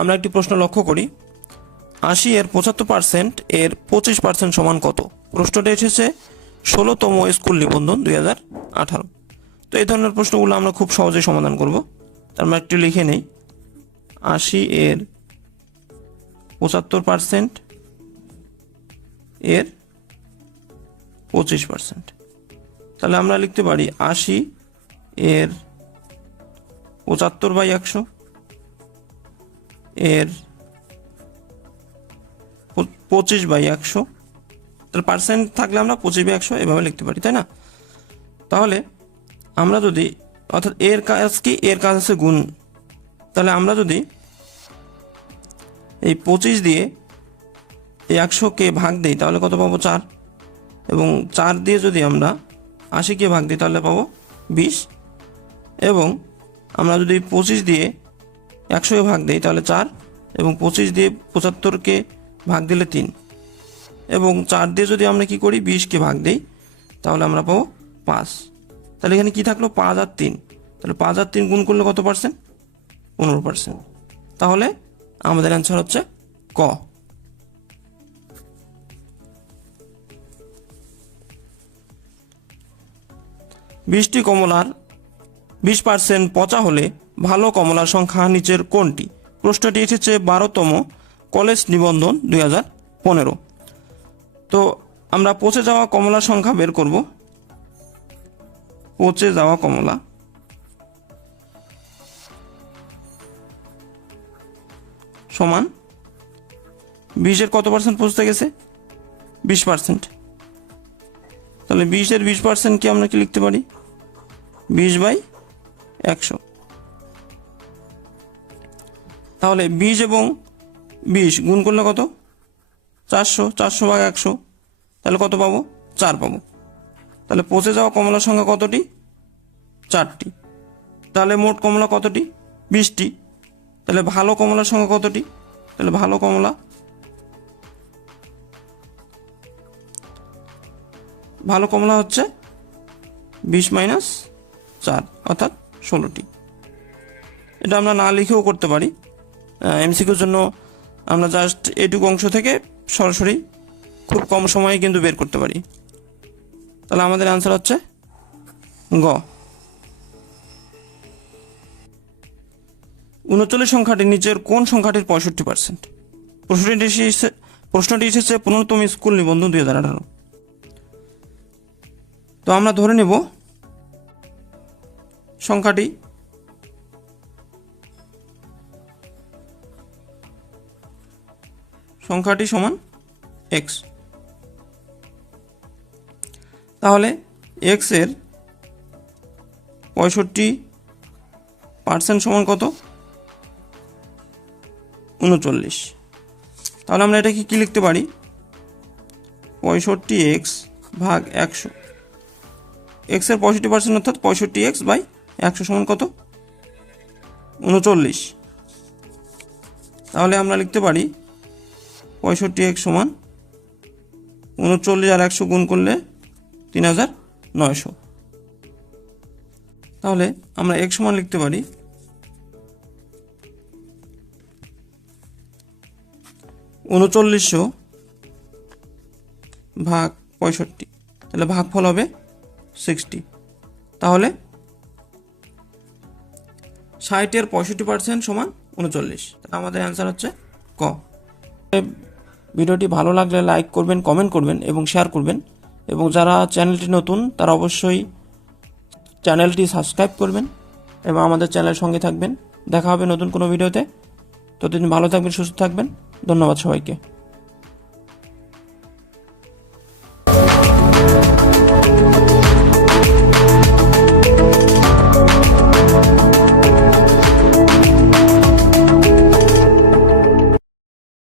আমরা একটি প্রশ্ন লক্ষ্য করি। আশি এর পঁচাত্তর পার্সেন্ট এর পঁচিশ পার্সেন্ট সমান কত? প্রশ্নটা এসেছে ষোলোতম স্কুল নিবন্ধন দুই হাজার আঠারো। তো এই ধরনের প্রশ্নগুলো আমরা খুব সহজেই সমাধান করব। তার আমরা একটু লিখে নেই। আশি এর পঁচাত্তর পার্সেন্ট এর পঁচিশ পার্সেন্ট তাহলে আমরা লিখতে পারি আশি এর পঁচাত্তর বাই একশো। এর পঁচিশ বাই একশো। তাহলে পার্সেন্ট থাকলে আমরা পঁচিশ বাই একশো এভাবে লিখতে পারি, তাই না? তাহলে আমরা যদি, অর্থাৎ এর কাজ কি? এর কাজ আছে গুণ। তাহলে আমরা যদি এই পঁচিশ দিয়ে এই একশোকে ভাগ দিই, তাহলে কত পাবো? চার। এবং চার দিয়ে যদি আমরা আশিকে ভাগ দিই, তাহলে পাবো বিশ। এবং আমরা যদি পঁচিশ দিয়ে একশোকে ভাগ দিই, তাহলে চার, এবং পঁচিশ দিয়ে পঁচাত্তরকে ভাগ দিলে তিন। এবং চার দিয়ে যদি আমরা কি করি, বিশকে ভাগ দিই, তাহলে আমরা পাবো পাঁচ। তাহলে এখানে কি থাকল? পাঁচ আর তিন। তাহলে পাঁচ আর তিন গুণ করলে কত পার্সেন্ট পনেরো পার্সেন্ট তাহলে আমাদের অ্যান্সার হচ্ছে ক। বিশটি কমলার বিশ পার্সেন্ট পচা হলে ভালো কমলার সংখ্যা নিচের কোনটি? প্রশ্নটি এসেছে বারোতম কলেজ নিবন্ধন দুই হাজার পনেরো। তো আমরা পচে যাওয়া কমলার সংখ্যা বের করব। পচে যাওয়া কমলা। সমান বিশের কত পার্সেন্ট পৌঁছতে গেছে? বিশ পার্সেন্ট তাহলে বিশের বিশ পার্সেন্ট কি আমরা কি লিখতে পারি? বিশ বাই একশো। তাহলে বিশ এবং বিশ গুণ করলে কত? চারশো চারশো ভাগ একশো। তাহলে কত পাবো? চার পাবো। তাহলে পচে যাওয়া কমলার সংখ্যা কতটি? চারটি। তাহলে মোট কমলা কতটি? বিশটি। তাহলে ভালো কমলার সংখ্যা কতটি? তাহলে ভালো কমলা ভালো কমলা হচ্ছে বিশ মাইনাস চার, অর্থাৎ ষোলোটি। এটা আমরা না লিখেও করতে পারি। এমসিকিউর জন্য আমরা জাস্ট এইটুকু অংশ থেকে সরাসরি খুব কম সময়ে কিন্তু বের করতে পারি। তাহলে আমাদের অ্যান্সার হচ্ছে গ। উনচল্লিশ সংখ্যাটি নিচের কোন সংখ্যাটির পঁয়ষট্টি পার্সেন্ট প্রশ্নটি এসেছে প্রশ্নটি এসেছে পনেরোতম স্কুল নিবন্ধন দুই হাজার আঠারো। তো আমরা ধরে নেব সংখ্যাটি সংখ্যাটি সমান এক্স তাহলে এক্সের পঁয়ষট্টি পার্সেন্ট সমান কত? উনচল্লিশ। তাহলে আমরা এটাকে কি লিখতে পারি? পঁয়ষট্টি এক্স ভাগ একশো। এক্সের পঁয়ষট্টি পার্সেন্ট অর্থাৎ পঁয়ষট্টি এক্স বাই একশো সমান কত? উনচল্লিশ। তাহলে আমরা লিখতে পারি পঁয়ষট্টি এক সমান উনচল্লিশ আর একশো গুণ করলে তিন হাজার নয়শো। তাহলে আমরা এক সমান লিখতে পারি উনচল্লিশশো ভাগ পঁয়ষট্টি। তাহলে ভাগফল হবে সিক্সটি। তাহলে ষাটের পঁয়ষট্টি পার্সেন্ট সমান উনচল্লিশ। আমাদের অ্যান্সার হচ্ছে ক। ভিডিওটি ভালো লাগলে লাইক করবেন কমেন্ট করবেন এবং শেয়ার করবেন। এবং যারা চ্যানেলটি নতুন, তারা অবশ্যই চ্যানেলটি সাবস্ক্রাইব করবেন এবং আমাদের চ্যানেলের সঙ্গে থাকবেন। দেখা হবে নতুন কোনো ভিডিওতে। ততদিন ভালো থাকবেন, সুস্থ থাকবেন। ধন্যবাদ সবাইকে।